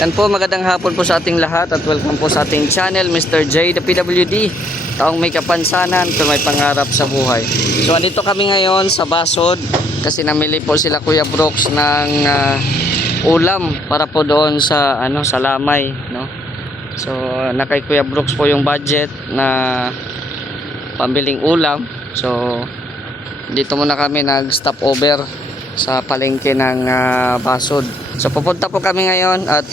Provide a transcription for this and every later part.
Yan po, magandang hapon po sa ating lahat at welcome po sa ating channel, Mr. J, the PWD. Taong may kapansanan pero may pangarap sa buhay. So, andito kami ngayon sa Basod kasi namili po sila Kuya Brooks ng ulam para po doon sa sa Lamay, no? So, kay Kuya Brooks po yung budget na pambiling ulam. So, dito muna kami nag-stop over sa palengke ng Basod. So pupunta po kami ngayon at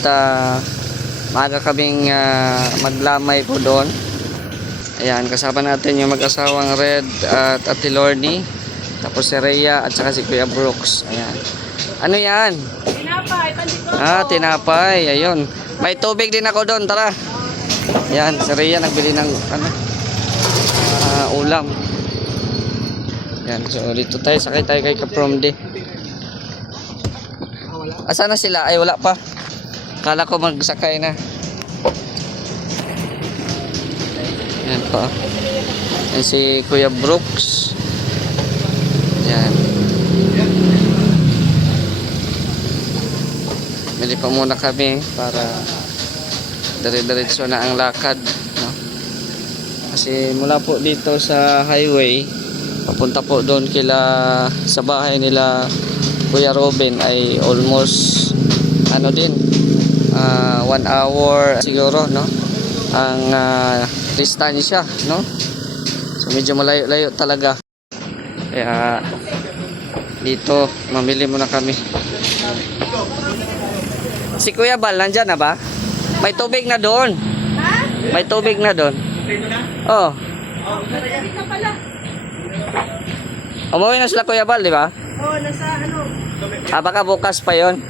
maaga kaming maglamay po doon. Ayan, kasama natin yung mag-asawang Red at Ate Lorny, tapos si Rhea at saka si Kuya Brooks. Ayan. Ano yan? Tinapay, pandito. Tinapay. Ayun. May tubig din ako doon, tara. Ayan, si Rhea nagbili ng ulam. Ayan, so dito tayo, sakay tayo kay Kapromde. Asa na sila? Ay, wala pa. Kala ko magsakay na. Yan pa. Yan si Kuya Brooks. Yan. Bili pa muna kami para dire-diretso na ang lakad, no? Kasi mula po dito sa highway papunta po doon sa bahay nila Kuya Robin ay almost 1 hour siguro, no, ang distansya, no. So medyo malayo-layo talaga, kaya dito mamili muna kami. Si Kuya Bal nandyan na ba? May tubig na doon. May tubig na doon. Oh, umuwi na sila Kuya Bal, di ba? Oh, nasa Baka bukas pa yon.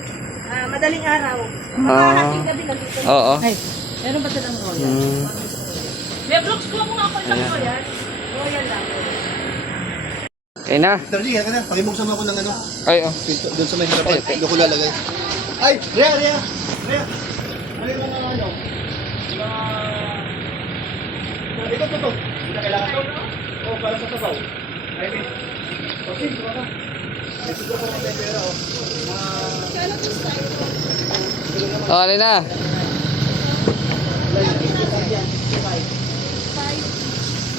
madaling araw. Oo. Gabi lang dito. Oo. Ay, meron ba silang royal? May Brooks ko mo nga ako ng royal. Royal lang. Okay na. Darling, haka na. Pakibuksan mo ako ng ano. Ay, oh. Doon sa may harapan. Doon ko lalagay. Ay! Rhea! Rhea! Rhea! Ano yung mga ano? Ito. Hindi na kailangan to? Oo, para sa sabaw. Ay, may. O, sige, baka. May siguro ko ng pera, o. Oh, alin na.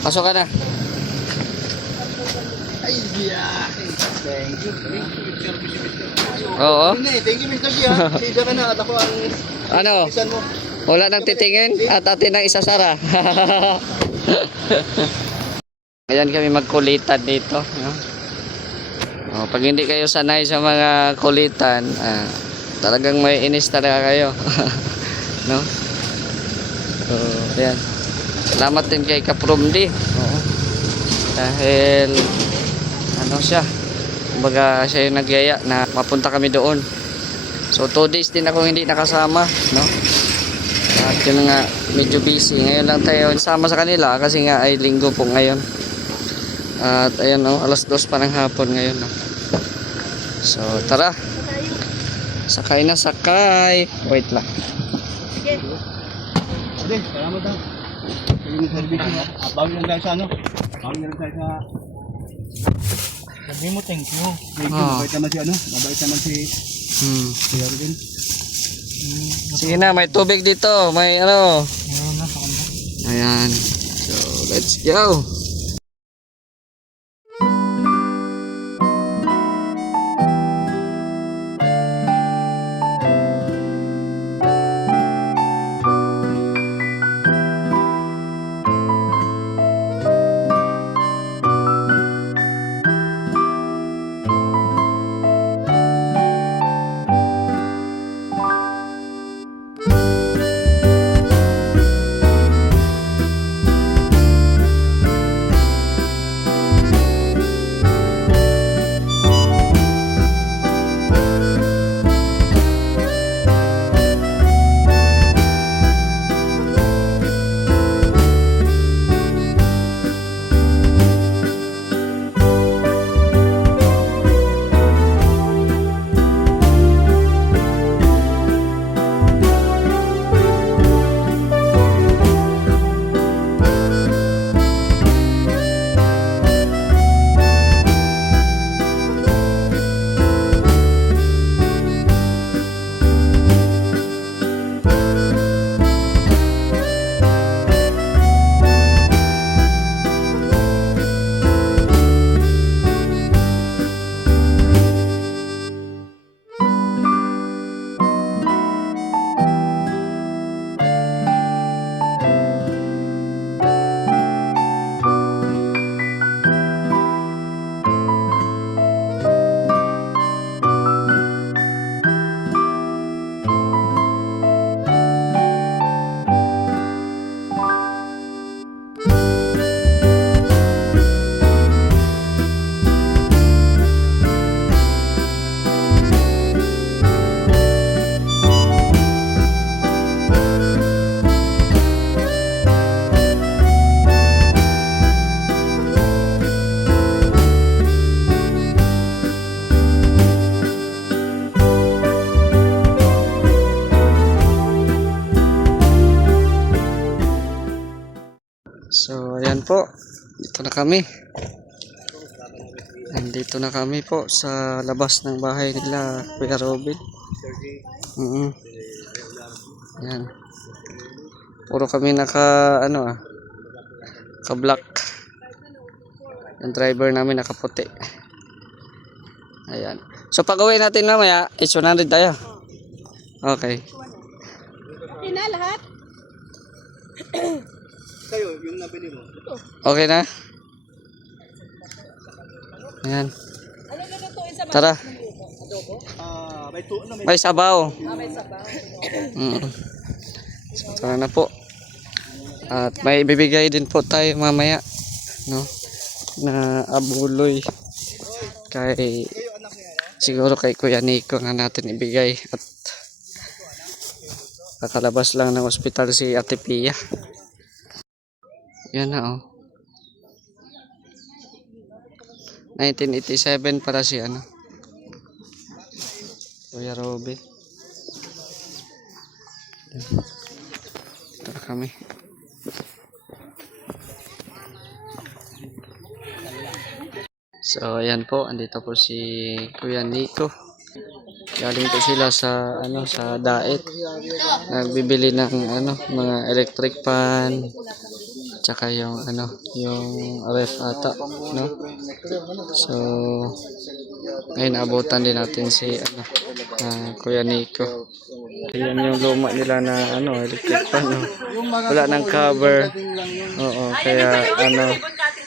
Pasok ka na. Ay, yeah. Thank you. Oo. Thank you, Mr. G, ha. Sisa ka na at ako ang Ano? isan mo. Wala nang titingin at atin ang isasara. Ayan kami magkulitan dito, no? Oh, pag hindi kayo sanay sa mga kulitan, talagang may inis talaga kayo. No? So, ayan. Salamat din kay Kapromde. Oo. Dahil siya, kumbaga siya yung nagyaya na mapunta kami doon. So 2 days din ako hindi nakasama, no? At yun nga, medyo busy. Ngayon lang tayo sama sa kanila kasi nga ay linggo po ngayon. At ayan, alas 2 pa ng hapon ngayon, no? So tara, sakay na sakay. Wait lang. Sige. Sige, salamat ha. Sige yung service mo. Bago lang tayo sa ano? Bago lang tayo sa... Sabi mo, thank you. Thank you. Mabait naman si ano? Mabait naman si... Kuya Ruben. Sige na, may tubig dito. May ano. Meron na sa kanila. Ayan. So let's go. ayan po. Dito na kami. Nandito na kami po sa labas ng bahay nila, Kuya Robin. Ayan. Puro kami naka black. Yung driver namin nakaputi. Ayan. So pag uwi natin mamaya, it's 100 tayo. Okay. Okay na lahat? Kayo, yung nabili mo. Okay na? Ayan. Ano na lutuin sa Tara. May tuon na May sabaw. may sabaw? So, tara na po. At may bibigay din po tayo mamaya, no? Na abuloy kay siguro kay Kuya Nico na natin ibigay at kakalabas lang ng ospital si Ate Pia. Yan na oh. 1987 para si Kuya Robin. Ito kami. So ayan po, andito po si Kuya Nico. Galing po sila sa sa Daet. Nagbibili ng mga electric fan. Tsaka yung yung ref ata, no? So ngayon abutan din natin si Kuya Nico. Ayan yung luma nila na electric fan, no? Wala nang cover. Oo, kaya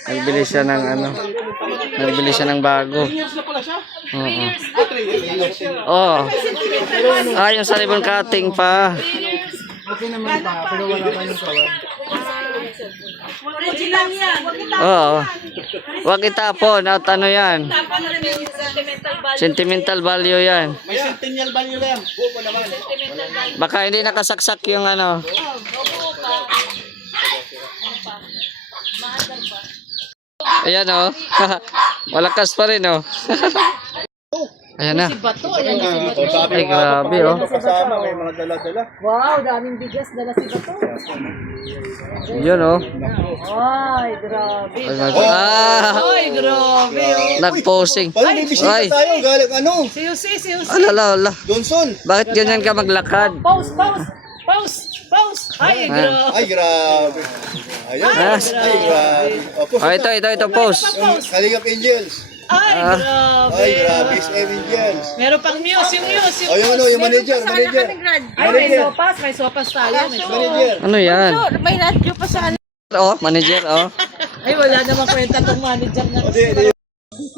nagbili siya ng bago. Oo. Oh. Yung sa ribbon cutting pa. Okay naman pa, pero wala pa yung kawan. Original yan. Oo. Wag itapon. At yan? Sentimental value yan. May centennial value yan. Buo pa naman. Baka hindi nakasaksak yung Ayan oh. Malakas pa rin oh. Ayan na. Bato, ayan na si Bato. Ay grabe oh. Kasama, may mga dala-dala. Wow, daming bigas dala si Bato. Yun oh. Ay, grabe. Ay, Ay, grabe. nagposing. Parang may bisita Ay. tayo, galing Siusi. Alala. Johnson. Bakit ganyan ka maglakad? Pause. Ay, grabe. Ay, grabe. Ayun. Ah. Ay, grabe. Opo. Ito pause. Kalingap Angels. Ay, grabe. Ay, grabe. Angels. Meron pang muse, yung muse. Ayun, yung manager. Ay, may sopas tayo. Manager. Ano yan? May radyo pa sa Oh, manager oh. Ay, wala namang kwenta tong manager na.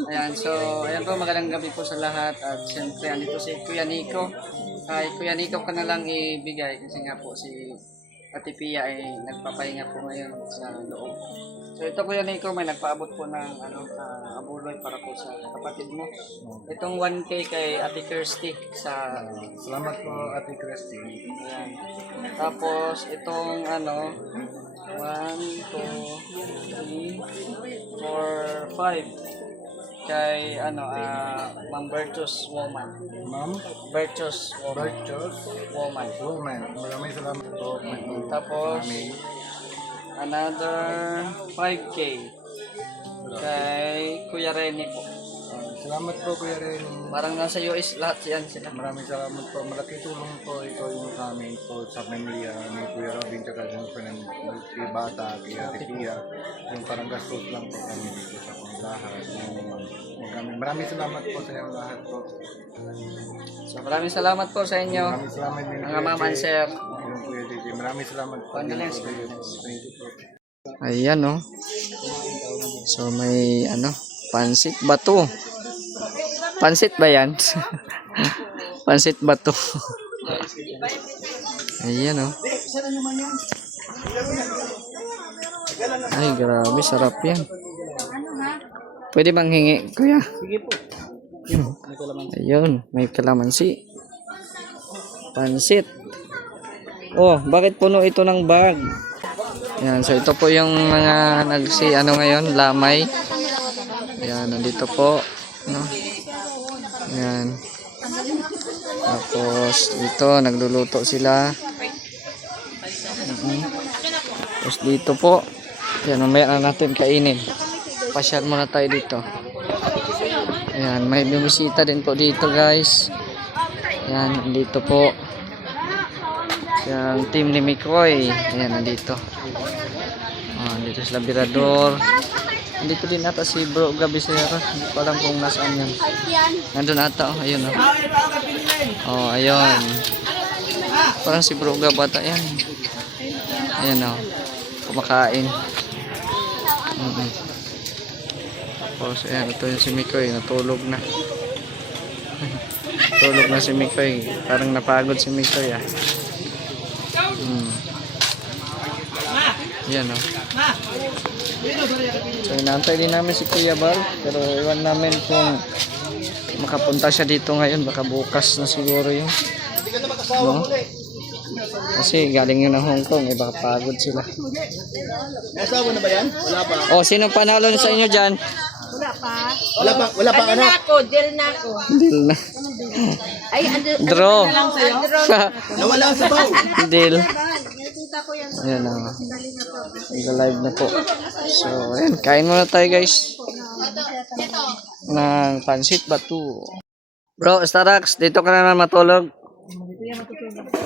Ayan, so ayan po, magandang gabi po sa lahat at siyempre andito si Kuya Nico. Kay Kuya Nico ka na lang ibigay kasi nga po si Ate Pia ay nagpapahinga po ngayon sa loob. So ito Kuya Nico, may nagpaabot po ng abuloy para po sa kapatid mo. Itong 1K kay Ate Kirsty sa Salamat po, Ate Christy. ayan. Tapos itong 1, 2, 3, 4, 5 kay Ma'am Virtuous Woman. Ma'am, Virtuous Woman. Woman. maraming salamat po. Tapos another 5K kay Kuya Rene po. Salamat po, Kuya Ren. Parang nasa US lahat yan sila. Maraming salamat po. Malaki tulong po ito yung sa amin po sa pamilya ni Kuya Robin tsaka yung kay Bata, kay Ate Pia. Yung parang gastos lang po kami dito sa lahat. Maraming salamat po sa inyong lahat po. So maraming salamat po sa inyo. Maraming salamat din. Mga ma'am and sir. Yung Kuya DJ. Maraming salamat po. Condolence. Thank you po. Ayan oh. So may pansit bato. Pansit ba yan? Pansit bato. Ayan oh. Ay grabe, sarap yan. Pwede bang hingi, kuya? Sige po. Ayun, may kalamansi. Pansit. Oh, bakit puno ito ng bag? Ayan, so ito po yung mga ngayon, lamay. Ayan, nandito po. No? Ayan. Tapos, dito, nagluluto sila. Tapos dito po, Yan, mamaya na natin kainin. Pasyal muna tayo dito. Ayan, may bumisita din po dito guys. Ayan, nandito po. Yung team ni Mikoy. Ayan, nandito. Nandito sila Birador. Nandito din ata si Bro Gabisera. Hindi ko alam kung nasaan yan. Nandun ata, oh. Ayun, oh. Oh, ayun. Parang si Bro Gabata yan. Ayan, oh. Kumakain. Tapos, ayan, ito yung si Mikoy. Natulog na. Tulog na si Mikoy. Parang napagod si Mikoy, ah. Yan, oh. So, inaantay din namin si Kuya Bal. Pero iwan namin kung makapunta siya dito ngayon. Baka bukas na siguro yun. No? Kasi galing yun ng Hong Kong. Baka pagod sila. Nasawa na ba yan? Wala pa. Oh, sino panalo sa inyo dyan? Wala pa anak. Deal na ako. Deal na. Ay, Draw. Nawala sa baw. Deal. Ayan, oh. Nag-live na po. So, ayan. Kain muna tayo guys. Ng pansit batu. Bro, Starax, dito ka naman matulog.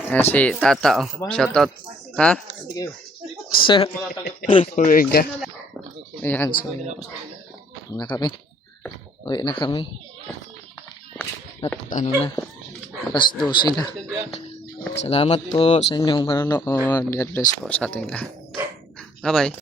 Ayan si Tata, oh. Shoutout. Ha? Uwi ka. Ayan, so na kami. Uwi na kami. At ano na, alas 12 na. Salamat po sa inyong panonood. God bless po sa ating lahat. Bye-bye.